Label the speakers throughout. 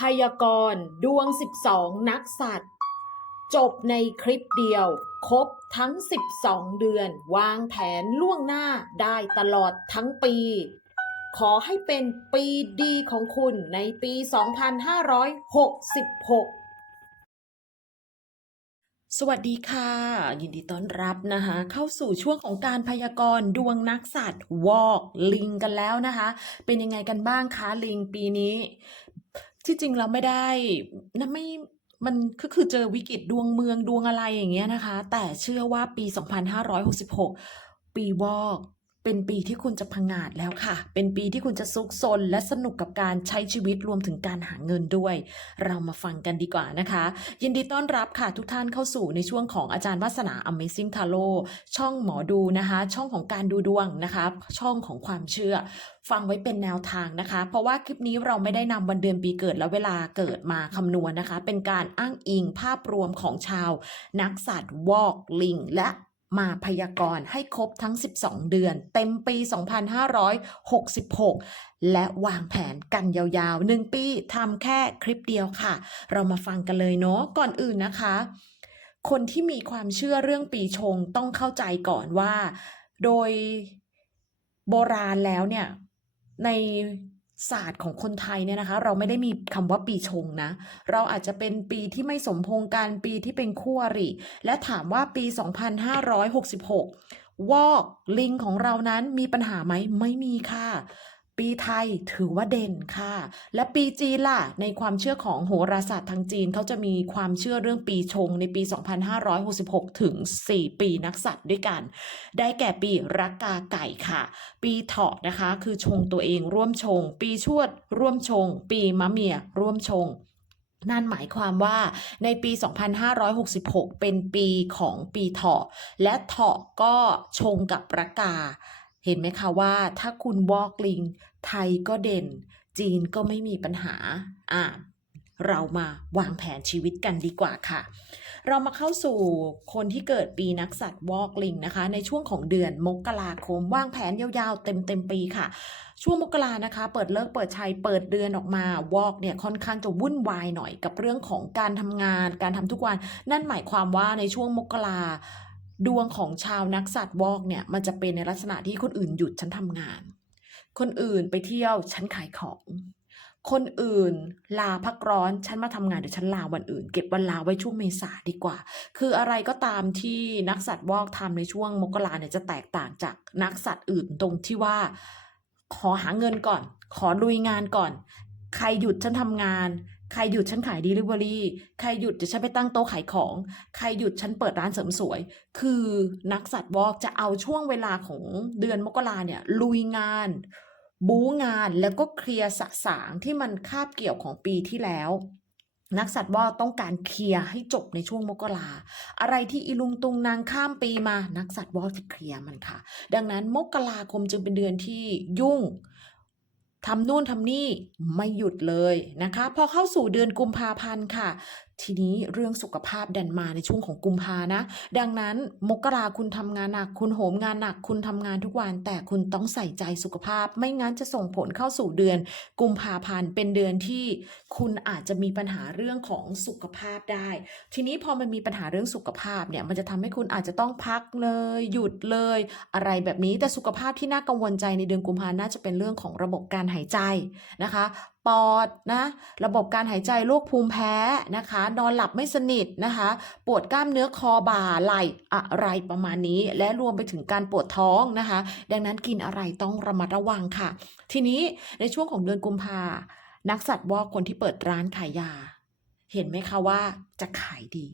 Speaker 1: พยากรณ์ดวง 12 นักสัตว์ จบในคลิปเดียว ครบทั้ง 12 เดือน วางแผนล่วงหน้าได้ตลอดทั้งปี ขอให้เป็นปีดีของคุณในปี 2566สวัสดีค่ะ ยินดีต้อนรับนะคะ เข้าสู่ช่วงของการพยากรณ์ดวงนักสัตว์วอกลิงกันแล้วนะคะ เป็นยังไงกันบ้างคะลิงปีนี้ ที่จริงเราไม่ได้นะไม่ มันก็คือเจอวิกฤตดวงเมืองดวงอะไรอย่างเงี้ยนะคะ แต่เชื่อว่าปี 2566 ปีวอก เป็นปีที่คุณจะพังงาดแล้วค่ะ เป็นปีที่คุณจะซุกซนและสนุกกับการใช้ชีวิตรวมถึงการหาเงินด้วย เรามาฟังกันดีกว่านะคะ ยินดีต้อนรับค่ะทุกท่านเข้าสู่ในช่วงของอาจารย์วัฒนา Amazing Tarot ช่องหมอดูนะคะ ช่องของการดูดวงนะคะ ช่องของความเชื่อ ฟังไว้เป็นแนวทางนะคะ เพราะว่าคลิปนี้เราไม่ได้นำวันเดือนปีเกิดและเวลาเกิดมาคำนวณนะคะ เป็นการอ้างอิงภาพรวมของชาว นักสัตว์วอกลิงและ มาพยากรณ์ให้ครบทั้ง 12 เดือน เต็มปี 2566 และวางแผนกันยาวๆ 1 ปีทำแค่คลิปเดียวค่ะ เรามาฟังกันเลยเนาะก่อนอื่นนะคะ คนที่มีความเชื่อเรื่องปีชงต้องเข้าใจก่อนว่า โดยโบราณแล้วเนี่ยใน ศาสตร์ของคนไทยเนี่ยนะคะ เราไม่ได้มีคำว่าปีชงนะ เราอาจจะเป็นปีที่ไม่สมพงการปีที่เป็นคู่อริ และถามว่าปี 2566 วอกลิงของเรานั้นมีปัญหาไหมไม่มีค่ะ ปีไทยถือว่าเด่นค่ะ และปีจีนล่ะ ในความเชื่อของโหราศาสตร์ทางจีนเขาจะมีความเชื่อเรื่องปีชงในปี 2566 ถึง 4 ปีนักสัตว์ด้วยกัน ได้แก่ปีรักกาไก่ค่ะ ปีเถาะนะคะ คือชงตัวเองร่วมชง ปีชวด ร่วมชง ปีมะเมีย ร่วมชงนั่นหมายความว่าในปี 2566 เป็นปีของปีเถาะ และเถาะก็ชงกับรักกา เห็นไหมคะว่าถ้าคุณวอกลิง ไทยก็เด่น จีนก็ไม่มีปัญหาอ่าเรามาวางแผนชีวิตกันดีกว่าค่ะ เรามาเข้าสู่คนที่เกิดปีนักสัตว์วอกลิงนะคะ ในช่วงของเดือนมกราคม วางแผนยาวๆ เต็มๆปีค่ะ ช่วงมกรานะคะ เปิดเลิกเปิดชัยเปิดเดือนออกมาวอกเนี่ยค่อนข้างจะวุ่นวายหน่อยกับเรื่องของการทำงาน การทำทุกวัน นั่นหมายความว่าในช่วงมกรา ดวงของชาวนักสัตว์วอกเนี่ยมันจะเป็นในลักษณะที่คนอื่นหยุดฉันทำงาน คนอื่นไปเที่ยวฉันขายของ คนอื่นลาพักร้อนฉันมาทำงานเดี๋ยวฉันลาวันอื่น เก็บวันลาไว้ช่วงเมษาดีกว่า คืออะไรก็ตามที่นักสัตว์วอกทำในช่วงมกราเนี่ยจะแตกต่างจากนักสัตว์อื่นตรงที่ว่าขอหาเงินก่อน ขอลุยงานก่อน ใครหยุดฉันทำงาน ใครหยุดฉันขาย Delivery ใครหยุดเดี๋ยวฉันไปตั้งโต๊ะขายของ ใครหยุดฉันเปิดร้านเสริมสวย คือนักสัตว์วอกจะเอาช่วงเวลาของเดือนมกราเนี่ยลุยงาน บู๊งานแล้วก็เคลียร์สะสางที่มันคาบเกี่ยวของปีที่แล้ว นักสัตว์วอกต้องการเคลียร์ให้จบในช่วงมกราอะไรที่อีลุงตุงนางข้ามปีมา นักสัตว์วอกจะเคลียร์มันค่ะ ดังนั้นมกราคมจึงเป็นเดือนที่ยุ่ง ทำนู่นทำนี่ไม่หยุดเลยนะคะ พอเข้าสู่เดือนกุมภาพันธ์ค่ะทีนี้เรื่องสุขภาพดันมาในช่วงของกุมภานะ ดังนั้นมกราคุณทำงานหนัก คุณโหมงานหนัก คุณทำงานทุกวัน แต่คุณต้องใส่ใจสุขภาพ ไม่งั้นจะส่งผลเข้าสู่เดือน กุมภาพันธ์เป็นเดือนที่คุณอาจจะมีปัญหาเรื่องของสุขภาพได้ ทีนี้พอมันมีปัญหาเรื่องสุขภาพเนี่ยมันจะทำให้คุณอาจจะต้องพักเลย หยุดเลย อะไรแบบนี้แต่สุขภาพที่น่ากังวลใจในเดือนกุมภาน่าจะเป็นเรื่องของระบบการหายใจนะคะ ปอดนะระบบการหายใจโรคภูมิแพ้นะคะ นอนหลับไม่สนิทนะคะ ปวดกล้ามเนื้อคอบ่าไหล่อะไรประมาณนี้ และรวมไปถึงการปวดท้องนะคะ ดังนั้นกินอะไรต้องระมัดระวังค่ะ ทีนี้ในช่วงของเดือนกุมภานักสัตว์วอกคนที่เปิดร้านขายยา เห็นไหมคะว่าจะขายดี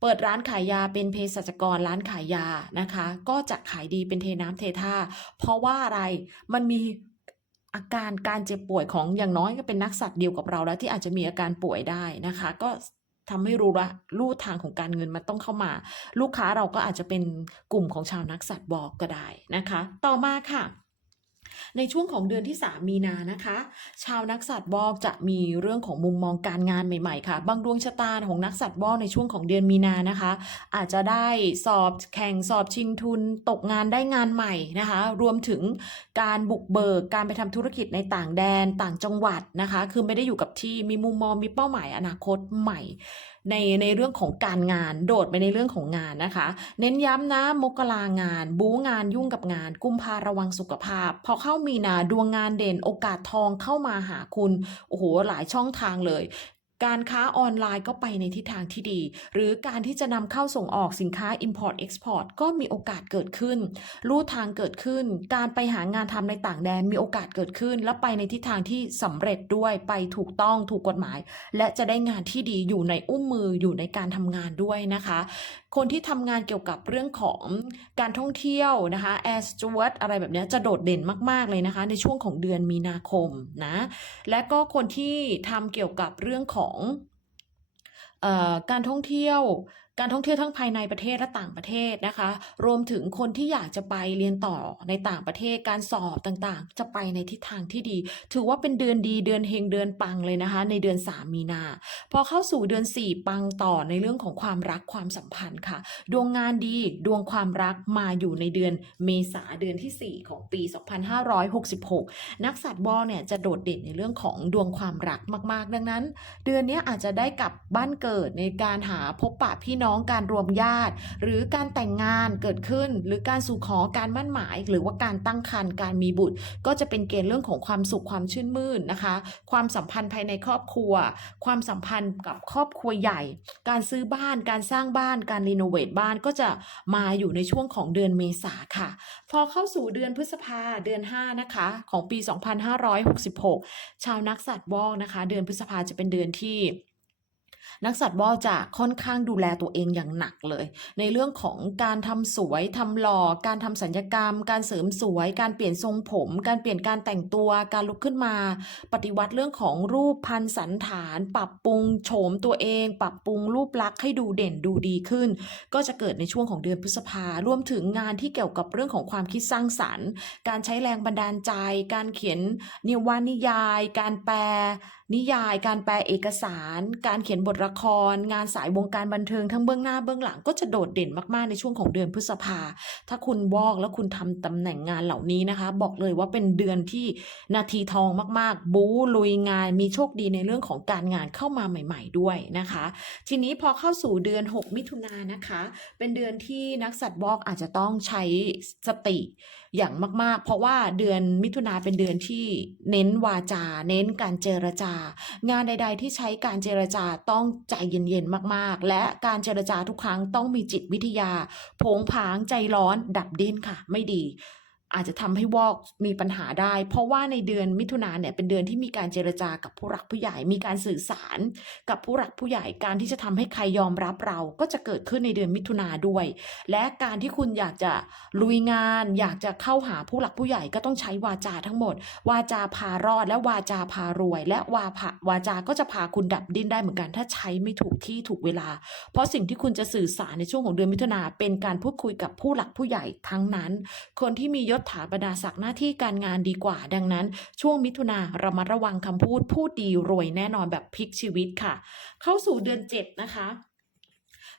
Speaker 1: เปิดร้านขายยาเป็นเภสัชกรร้านขายยานะคะ ก็จะขายดีเป็นเทน้ำเทท่า เพราะว่าอะไรมันมี อาการการเจ็บป่วยของอย่างน้อยก็เป็นนักสัตว์เดียวกับเราแล้วที่อาจจะมีอาการป่วยได้นะคะ ก็ทำให้รู้ละลู่ทางของการเงินมันต้องเข้ามา ลูกค้าเราก็อาจจะเป็นกลุ่มของชาวนักสัตว์บอกก็ได้นะคะ ต่อมาค่ะ ในช่วงของเดือนที่ 3 มีนานะคะ ชาวนักสัตว์บอกจะมีเรื่องของมุมมองการงานใหม่ๆค่ะ บางดวงชะตาของนักสัตว์บอกในช่วงของเดือนมีนานะคะ อาจจะได้สอบแข่งสอบชิงทุน ตกงานได้งานใหม่นะคะ รวมถึงการบุกเบิกการไปทำธุรกิจในต่างแดนต่างจังหวัดนะคะ คือไม่ได้อยู่กับที่มีมุมมองมีเป้าหมายอนาคตใหม่ในในเรื่องของการงานโดดไปในเรื่องของงานนะคะ เน้นย้ำนะมกรางาน บู๊งานยุ่งกับงาน กุมภาระวังสุขภาพพอเข้ามีนาดวงงานเด่นโอกาสทองเข้ามาหาคุณโอ้โหหลายช่องทางเลย การค้าออนไลน์ก็ไปในทิศทางที่ดี หรือการที่จะนำเข้าส่งออกสินค้า Import Export ก็มีโอกาสเกิดขึ้นรู้ทางเกิดขึ้น การไปหางานทำในต่างแดนมีโอกาสเกิดขึ้น และไปในทิศทางที่สำเร็จด้วยไปถูกต้องถูกกฎหมาย และจะได้งานที่ดีอยู่ในอุ้มมืออยู่ในการทำงานด้วยนะคะ คนที่ทำงานเกี่ยวกับเรื่องของการท่องเที่ยวนะคะแอร์สจวตอะไรแบบนี้จะโดดเด่นมากๆเลยนะคะ ในช่วงของเดือนมีนาคมนะและก็คนที่ทำเกี่ยวกับเรื่องของของอการท่องเที่ยว การท่องเที่ยวทั้งภายในประเทศและต่างประเทศนะคะ รวมถึงคนที่อยากจะไปเรียนต่อในต่างประเทศการสอบต่างๆ จะไปในทิศทางที่ดี ถือว่าเป็นเดือนดีเดือนเฮงเดือนปังเลยนะคะ ในเดือน 3 มีนา พอเข้าสู่เดือน 4 ปังต่อในเรื่องของความรักความสัมพันธ์ค่ะ ดวงงานดีดวงความรักมาอยู่ในเดือนเมษาเดือนที่ 4 ของปี 2566 นักสัตว์วอลเนี่ยจะโดดเด่นในเรื่องของดวงความรักมาก ๆ ดังนั้น เดือนนี้อาจจะได้กลับบ้านเกิดในการหาพบปะพี่น้องการรวมญาติ หรือการแต่งงานเกิดขึ้น หรือการสู่ขอการมั่นหมาย หรือว่าการตั้งครรภ์การมีบุตร ก็จะเป็นเกณฑ์เรื่องของความสุขความชื่นมื่นนะคะ ความสัมพันธ์ภายในครอบครัว ความสัมพันธ์กับครอบครัวใหญ่ การซื้อบ้าน การสร้างบ้าน การรีโนเวทบ้านก็จะมาอยู่ในช่วงของเดือนเมษาค่ะ พอเข้าสู่เดือนพฤษภาเดือน 5 นะคะ ของปี 2566 ชาวนักสัตว์วอกนะคะ เดือนพฤษภาจะเป็นเดือนที่ นักสัตว์วอกจะค่อนข้างดูแลตัวเองอย่างหนักเลย ในเรื่องของการทำสวยทำหล่อ การทำสัญญกรรม การเสริมสวย การเปลี่ยนทรงผม การเปลี่ยนการแต่งตัว การลุกขึ้นมา ปฏิวัติเรื่องของรูปพันสันฐาน ปรับปรุงโฉมตัวเอง ปรับปรุงรูปลักษณ์ให้ดูเด่นดูดีขึ้น ก็จะเกิดในช่วงของเดือนพฤษภารวมถึงงานที่เกี่ยวกับเรื่องของความคิดสร้างสรรค์ การใช้แรงบันดาลใจ การเขียนนิวานิยาย การแปลนิยาย การแปลเอกสาร การเขียนบทละคร งานสายวงการบันเทิงทั้งเบื้องหน้าเบื้องหลังก็จะโดดเด่นมากๆในช่วงของเดือนพฤษภา ถ้าคุณวอกแล้วคุณทำตำแหน่งงานเหล่านี้นะคะ บอกเลยว่าเป็นเดือนที่นาทีทองมากๆ บู๊ลุยงานมีโชคดีในเรื่องของการงานเข้ามาใหม่ ๆ ด้วยนะคะ ทีนี้พอเข้าสู่เดือน 6 มิถุนายนนะคะ เป็นเดือนที่นักสัตว์วอกอาจจะต้องใช้สติ อย่างมาก ๆ เพราะว่าเดือนมิถุนาเป็นเดือนที่เน้นวาจา เน้นการเจรจา งานใด ๆ ที่ใช้การเจรจาต้องใจเย็นๆมากๆ และการเจรจาทุกครั้งต้องมีจิตวิทยา โผงผางใจร้อนดับดิ้นค่ะ ไม่ดี อาจจะทำให้วอกมีปัญหาได้ เพราะว่าในเดือนมิถุนาเนี่ยเป็นเดือนที่มีการเจรจากับผู้หลักผู้ใหญ่ มีการสื่อสารกับผู้หลักผู้ใหญ่การที่จะทำให้ใครยอมรับเราก็จะเกิดขึ้นในเดือนมิถุนาด้วย และการที่คุณอยากจะลุยงาน อยากจะเข้าหาผู้หลักผู้ใหญ่ก็ต้องใช้วาจาทั้งหมด วาจาพารอด และวาจาพารวย และวาผะวาจาก็จะพาคุณดับดิ้นได้เหมือนกัน ถ้าใช้ไม่ถูกที่ถูกเวลา เพราะสิ่งที่คุณจะสื่อสารในช่วงของเดือนมิถุนาเป็นการพูดคุยกับผู้หลักผู้ใหญ่ทั้งนั้น คนที่มียศถาบรรดาศักดิ์หน้าที่การงานดีกว่า ดังนั้น ช่วงมิถุนาระมัดระวังคำพูดพูดดีรวยแน่นอนแบบพลิกชีวิตค่ะ เข้าสู่เดือน 7 นะคะ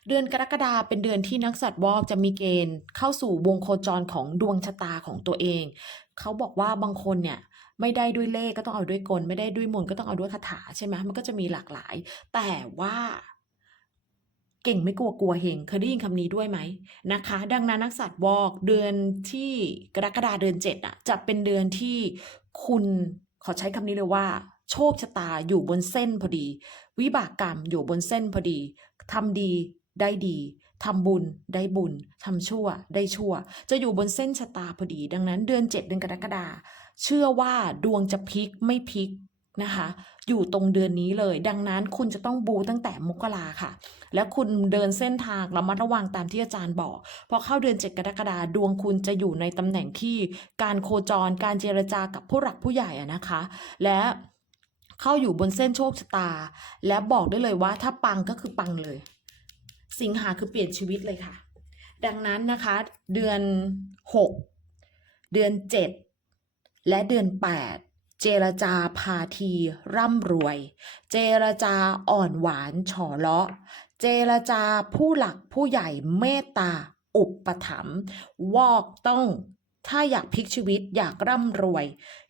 Speaker 1: เดือนกรกฎาเป็นเดือนที่นักสัตว์วอกจะมีเกณฑ์เข้าสู่วงโคจรของดวงชะตาของตัวเอง เขาบอกว่าบางคนเนี่ยไม่ได้ด้วยเลขก็ต้องเอาด้วยกล ไม่ได้ด้วยมนต์ก็ต้องเอาด้วยคาถาใช่ไหมมันก็จะมีหลากหลาย แต่ว่า เก่งไม่กลัวกลัวเฮงเคยได้ยินคำนี้ด้วยไหมนะคะ ดังนั้นนักสัตว์วอกเดือนที่กรกฎาเดือนเจ็ดอะจะเป็นเดือนที่คุณขอใช้คำนี้เลยว่า โชคชะตาอยู่บนเส้นพอดี วิบากกรรมอยู่บนเส้นพอดีทำดีได้ดีทำบุญได้บุญทำชั่วได้ชั่ว จะอยู่บนเส้นชะตาพอดี ดังนั้นเดือนเจ็ดเดือนกรกฎาเชื่อว่าดวงจะพลิกไม่พลิก นะคะ อยู่ตรงเดือนนี้เลย ดังนั้นคุณจะต้องบูตั้งแต่มกราค่ะ และคุณเดินเส้นทางระมัดระวังตามที่อาจารย์บอก พอเข้าเดือนเจ็ดกรกฎาดวงคุณจะอยู่ในตำแหน่งที่การโคจร การเจรจากับผู้หลักผู้ใหญ่อะนะคะ และเข้าอยู่บนเส้นโชคชะตา และบอกได้เลยว่าถ้าปังก็คือปังเลย สิงหาคือเปลี่ยนชีวิตเลยค่ะ ดังนั้นนะคะ เดือน 6 เดือน 7 และเดือน 8 เจรจาพาที ร่ำรวย เจรจาอ่อนหวานฉอเลาะ เจรจาผู้หลักผู้ใหญ่เมตตา อุปถัมภ์วอกต้อง ถ้าอยากพลิกชีวิตอยากร่ำรวย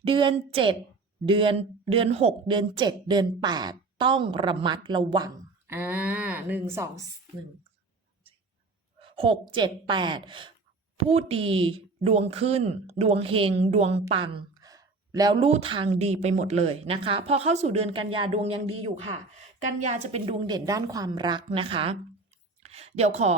Speaker 1: เดือน7เดือนเดือน6เดือน7เดือน8ต้องระมัดระวัง อ่าหนึ่งสองหนึ่งหกเจ็ดแปดพูดดีดวงขึ้น ดวงเฮง ดวงปัง แล้วลู่ทางดีไปหมดเลยนะคะ พอเข้าสู่เดือนกันยาดวงยังดีอยู่ค่ะ กันยาจะเป็นดวงเด่นด้านความรักนะคะ เดี๋ยวขอ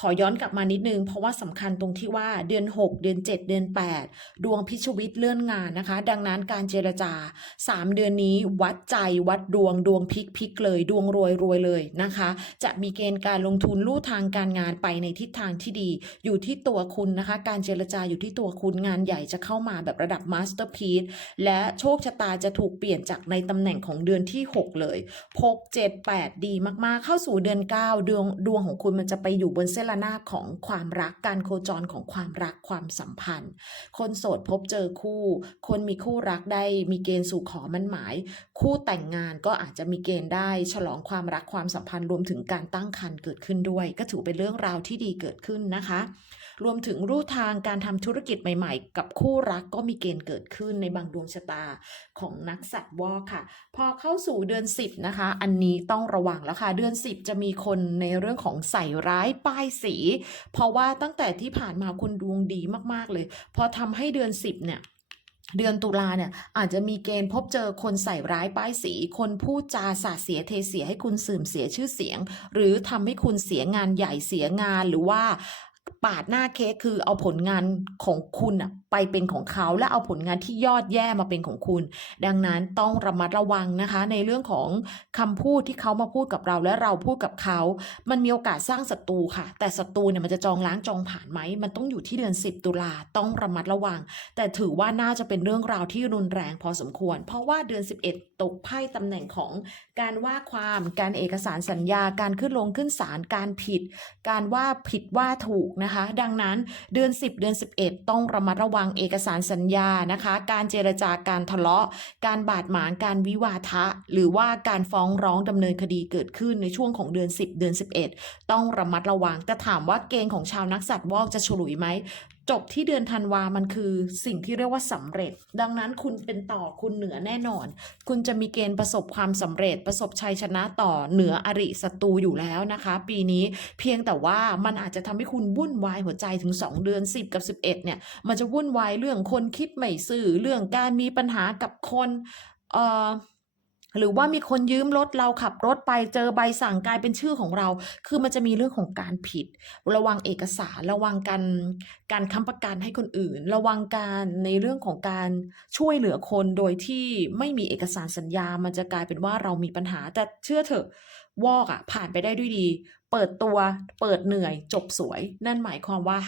Speaker 1: ขอย้อนกลับมานิดนึง เพราะว่าสำคัญตรงที่ว่าเดือน 6 เดือน 7 เดือน 8 ดวงพิชวิตเลื่อนงานนะคะ ดังนั้นการเจรจา 3 เดือนนี้วัดใจวัดดวงดวงพลิกพลิกเลย ดวงรวยรวยเลยนะคะ จะมีเกณฑ์การลงทุนลู่ทางการงานไปในทิศทางที่ดี อยู่ที่ตัวคุณนะคะ การเจรจาอยู่ที่ตัวคุณงานใหญ่จะเข้ามาแบบระดับมาสเตอร์พีซและโชคชะตาจะถูกเปลี่ยนจากในตำแหน่งของเดือนที่ 6 เลย6 7 8 ดีมากๆ เข้าสู่เดือน 9 ดวงดวงของคุณมันจะไปอยู่บนเส้นระนาบของความรักการโคจรของความรักความสัมพันธ์ คนโสดพบเจอคู่ คนมีคู่รักได้มีเกณฑ์สู่ขอมั่นหมาย คู่แต่งงานก็อาจจะมีเกณฑ์ได้ ฉลองความรักความสัมพันธ์รวมถึงการตั้งครรภ์เกิดขึ้นด้วย ก็ถือเป็นเรื่องราวที่ดีเกิดขึ้นนะคะ รวมถึงรูทางการทำธุรกิจใหม่ ๆ กับคู่รักก็มีเกณฑ์เกิดขึ้นในบางดวงชะตาของนักสัตว์วอกค่ะ พอเข้าสู่เดือน 10นะคะ อันนี้ต้องระวังแล้วค่ะ เดือน 10 จะมีคนในเรื่องของใส่ร้ายป้ายสี เพราะว่าตั้งแต่ที่ผ่านมาคุณดวงดีมากๆเลย พอทำให้เดือน 10 เนี่ยเดือนตุลาเนี่ยอาจจะมีเกณฑ์พบเจอคนใส่ร้ายป้ายสี คนพูดจาสาเสียเทเสียให้คุณเสื่อมเสียชื่อเสียง หรือทำให้คุณเสียงานใหญ่เสียงานหรือว่า ปาดหน้าเค้กคือเอาผลงานของคุณอะไปเป็นของเขาและเอาผลงานที่ยอดแย่มาเป็นของคุณ ดังนั้นต้องระมัดระวังนะคะ ในเรื่องของคำพูดที่เขามาพูดกับเราและเราพูดกับเขา มันมีโอกาสสร้างศัตรูค่ะ แต่ศัตรูเนี่ยมันจะจองล้างจองผ่านไหมมันต้องอยู่ที่เดือน 10 ตุลาต้องระมัดระวัง แต่ถือว่าน่าจะเป็นเรื่องราวที่รุนแรงพอสมควร เพราะว่าเดือน 11 ตกไพ่ตำแหน่งของ การว่าความการเอกสารสัญญา การขึ้นลงขึ้นศาลการผิด การว่าผิดว่าถูกนะคะ ดังนั้นเดือน 10 เดือน 11 ต้องระมัดระวังเอกสารสัญญานะคะ การเจรจาการทะเลาะ การบาดหมางการวิวาทะ หรือว่าการฟ้องร้องดำเนินคดีเกิดขึ้นในช่วงของเดือน 10 เดือน 11 ต้องระมัดระวังแต่ถามว่าเกณฑ์ของชาวนักสัตว์วอกจะฉลุยไหม จบที่เดือนธันวามันคือสิ่งที่เรียกว่าสำเร็จ ดังนั้นคุณเป็นต่อคุณเหนือแน่นอน คุณจะมีเกณฑ์ประสบความสำเร็จ ประสบชัยชนะต่อเหนืออริศัตรูอยู่แล้วนะคะ ปีนี้เพียงแต่ว่ามันอาจจะทำให้คุณวุ่นวายหัวใจถึง 2 เดือน 10 กับ 11เนี่ยมันจะวุ่นวายเรื่องคนคิดไม่ซื่อเรื่องการมีปัญหากับคนเอ่อ หรือว่ามีคนยืมรถเราขับรถไปเจอใบสั่งกลายเป็นชื่อของเรา คือมันจะมีเรื่องของการผิด ระวังเอกสาร ระวังการการค้ำประกันให้คนอื่น ระวังการในเรื่องของการช่วยเหลือคนโดยที่ไม่มีเอกสารสัญญา มันจะกลายเป็นว่าเรามีปัญหา แต่เชื่อเถอะวอกอะผ่านไปได้ด้วยดี เปิดตัว เปิดเหนื่อย จบสวย นั่นหมายความว่า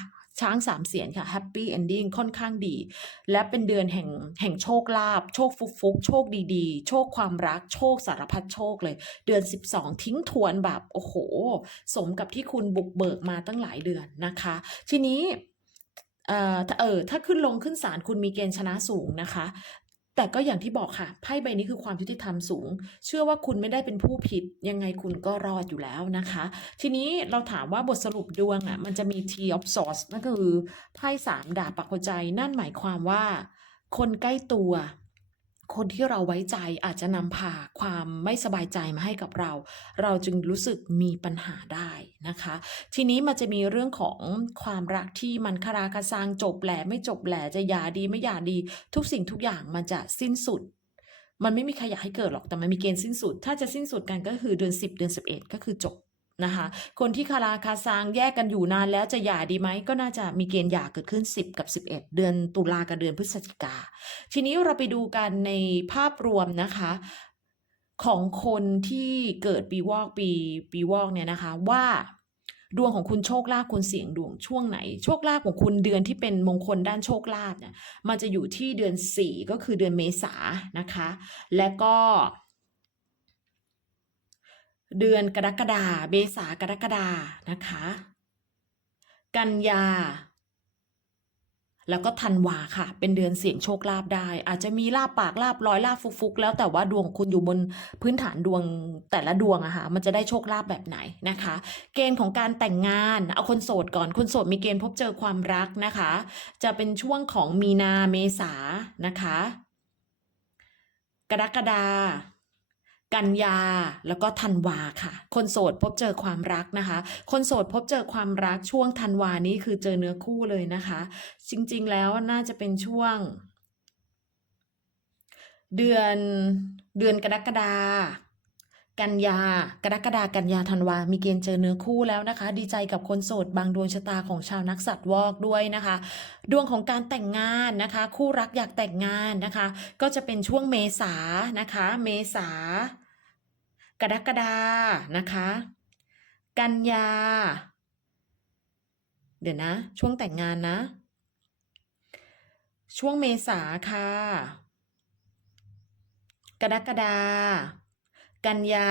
Speaker 1: ช้างสามเสียนค่ะแฮปปี้เอนดิ้งค่อนข้างดี และเป็นเดือนแห่งแห่งโชคลาภโชคฟุกฟุกๆโชคดีๆ โชคความรักโชคสารพัดโชคเลย เดือน 12 ทิ้งทวนแบบโอ้โห สมกับที่คุณบุกเบิกมาตั้งหลายเดือนนะคะ ทีนี้เออถ้าเออถ้าขึ้นลงขึ้นศาลคุณมีเกณฑ์ชนะสูงนะคะ แต่ก็อย่างที่บอกค่ะไพ่ใบนี้คือความยุติธรรมสูง เชื่อว่าคุณไม่ได้เป็นผู้ผิด ยังไงคุณก็รอดอยู่แล้วนะคะ ทีนี้เราถามว่าบทสรุปดวงอะมันจะมี T of Swords นั่นก็คือไพ่สามดาบปักหัวใจ นั่นหมายความว่า คนใกล้ตัว คนที่เราไว้ใจอาจจะนำพาความไม่สบายใจมาให้กับเรา เราจึงรู้สึกมีปัญหาได้นะคะ ทีนี้มันจะมีเรื่องของความรักที่มันคาราคาซังจบแหล่ไม่จบแหล่จะหย่าดีไม่หย่าดี ทุกสิ่งทุกอย่างมันจะสิ้นสุด มันไม่มีใครอยากให้เกิดหรอกแต่มันมีเกณฑ์สิ้นสุด ถ้าจะสิ้นสุดกันก็คือเดือน 10 เดือน 11 ก็คือจบ นะคะ คนที่คาราคาซังแยกกันอยู่นานแล้วจะหย่าดีไหมก็น่าจะมีเกณฑ์หย่าเกิดขึ้น 10 กับ 11 เดือนตุลากับเดือนพฤศจิกา ทีนี้เราไปดูกันในภาพรวมนะคะของคนที่เกิดปีวอกปีปีวอกเนี่ยนะคะว่าดวงของคุณโชคลาภคุณเสี่ยงดวงช่วงไหน โชคลาภของคุณเดือนที่เป็นมงคลด้านโชคลาภเนี่ยมันจะอยู่ที่เดือน 4 ก็คือเดือนเมษานะคะ และก็ เดือนกรกฎาเมษากรกฎานะคะ กันยา แล้วก็ธันวาค่ะ เป็นเดือนเสี่ยงโชคลาภได้ อาจจะมีลาบปากลาบร้อยลาบฟุกๆ แล้วแต่ว่าดวงคุณอยู่บนพื้นฐานดวงแต่ละดวงอะค่ะมันจะได้โชคลาภแบบไหนนะคะ เกณฑ์ของการแต่งงานเอาคนโสดก่อนคนโสดมีเกณฑ์พบเจอความรักนะคะ จะเป็นช่วงของมีนาเมษานะคะ กรกฎาคม กันยาแล้วก็ธันวาค่ะ คนโสดพบเจอความรักนะคะ คนโสดพบเจอความรักช่วงธันวานี้คือเจอเนื้อคู่เลยนะคะ จริงๆแล้วน่าจะเป็นช่วง เดือนเดือนกรกฎากันยากรกฎากันยาธันวา มีเกณฑ์เจอเนื้อคู่แล้วนะคะ ดีใจกับคนโสดบางดวงชะตาของชาวนักสัตว์วอกด้วยนะคะ ดวงของการแต่งงานนะคะ คู่รักอยากแต่งงานนะคะ ก็จะเป็นช่วงเมษานะคะ เมษา กรกฎานะคะ กันยา เดี๋ยวนะ ช่วงแต่งงานนะ ช่วงเมษาค่ะ กรกฎากันยา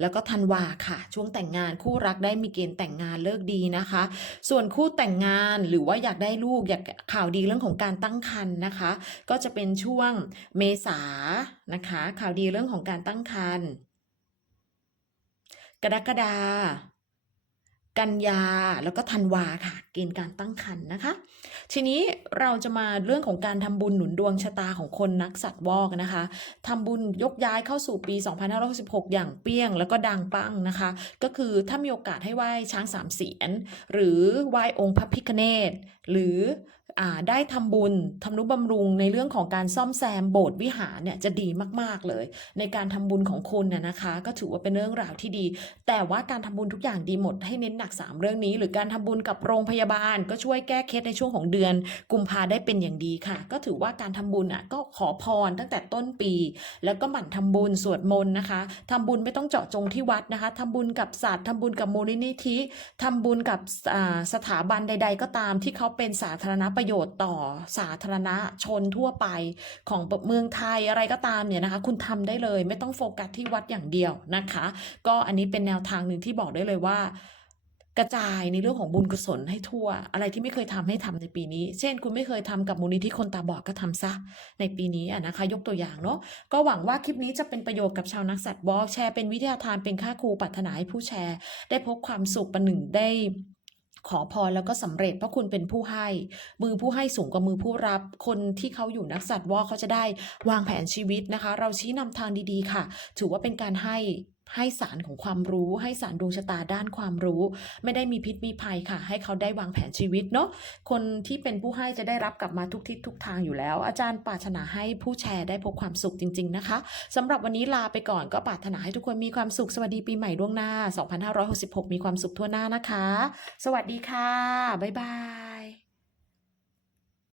Speaker 1: แล้วก็ธันวาค่ะ ช่วงแต่งงานคู่รักได้มีเกณฑ์แต่งงานเลิกดีนะคะ ส่วนคู่แต่งงานหรือว่าอยากได้ลูกอยากข่าวดีเรื่องของการตั้งครรภ์นะคะ ก็จะเป็นช่วงเมษานะคะ ข่าวดีเรื่องของการตั้งครรภ์กรกฎากันยาแล้วก็ธันวาค่ะ เกณฑ์การตั้งครรภ์นะคะ ทีนี้เราจะมาเรื่องของการทำบุญหนุนดวงชะตาของคนนักสัตว์วอกนะคะทำบุญยกย้ายเข้าสู่ปี 2566 อย่างเปี้ยง แล้วก็ดังปังนะคะ ก็คือถ้ามีโอกาสให้ไหว้ช้างสามเสียน หรือไหว้องค์พระพิฆเนศหรืออ่าได้ทำบุญทำนุบำรุงในเรื่องของการซ่อมแซมโบสถ์วิหารเนี่ยจะดีมากๆเลย ในการทำบุญของคุณน่ะนะคะ ก็ถือว่าเป็นเรื่องราวที่ดี แต่ว่าการทำบุญทุกอย่างดีหมดให้เน้นหนัก 3 เรื่องนี้ หรือการทำบุญกับโรงพยาบาลก็ช่วยแก้เคล็ดในช่วงของเดือนกุมภาได้เป็นอย่างดีค่ะ ก็ถือว่าการทำบุญอะก็ขอพรตั้งแต่ต้นปี แล้วก็หมั่นทำบุญสวดมนต์นะคะทำบุญไม่ต้องเจาะจงที่วัดนะคะทำบุญกับศาสตว์ทำบุญกับมูลนิธิทำบุญกับสถาบันใด ๆ ก็ตามที่เขาเป็นสาธารณประโยชน์ต่อสาธารณชนทั่วไปของเมืองไทยอะไรก็ตามเนี่ยนะคะ คุณทำได้เลย ไม่ต้องโฟกัสที่วัดอย่างเดียวนะคะ ก็อันนี้เป็นแนวทางหนึ่งที่บอกได้เลยว่า กระจายในเรื่องของบุญกุศลให้ทั่ว อะไรที่ไม่เคยทำให้ทำในปีนี้ เช่น คุณไม่เคยทำกับมูลนิธิคนตาบอดก็ทำซะในปีนี้นะคะ ยกตัวอย่างเนาะก็หวังว่าคลิปนี้จะเป็นประโยชน์กับชาวนักสัตว์วอล์กแชร์เป็นวิทยาทานเป็นค่าครูปรารถนาให้ผู้แชร์ ได้พบความสุขประหนึ่งได้ขอพรแล้วก็สำเร็จเพราะคุณเป็นผู้ให้ มือผู้ให้สูงกว่ามือผู้รับ คนที่เขาอยู่นักสัตว์วอล์กเขาจะได้วางแผนชีวิตนะคะ เราชี้นำทางดีๆค่ะ ถือว่าเป็นการให้ ให้สารของความรู้ให้สารดวงชะตาด้านความรู้ ไม่ได้มีพิษมีภัยค่ะ ให้เขาได้วางแผนชีวิตเนาะคนที่เป็นผู้ให้จะได้รับกลับมาทุกทิศทุกทางอยู่แล้ว อาจารย์ปรารถนาให้ผู้แชร์ได้พบความสุขจริง ๆนะคะสำหรับวันนี้ลาไปก่อนก็ปรารถนาให้ทุกคนมีความสุขสวัสดีปีใหม่ล่วงหน้า 2566 มีความสุขทั่วหน้านะคะ สวัสดีค่ะบ๊ายบาย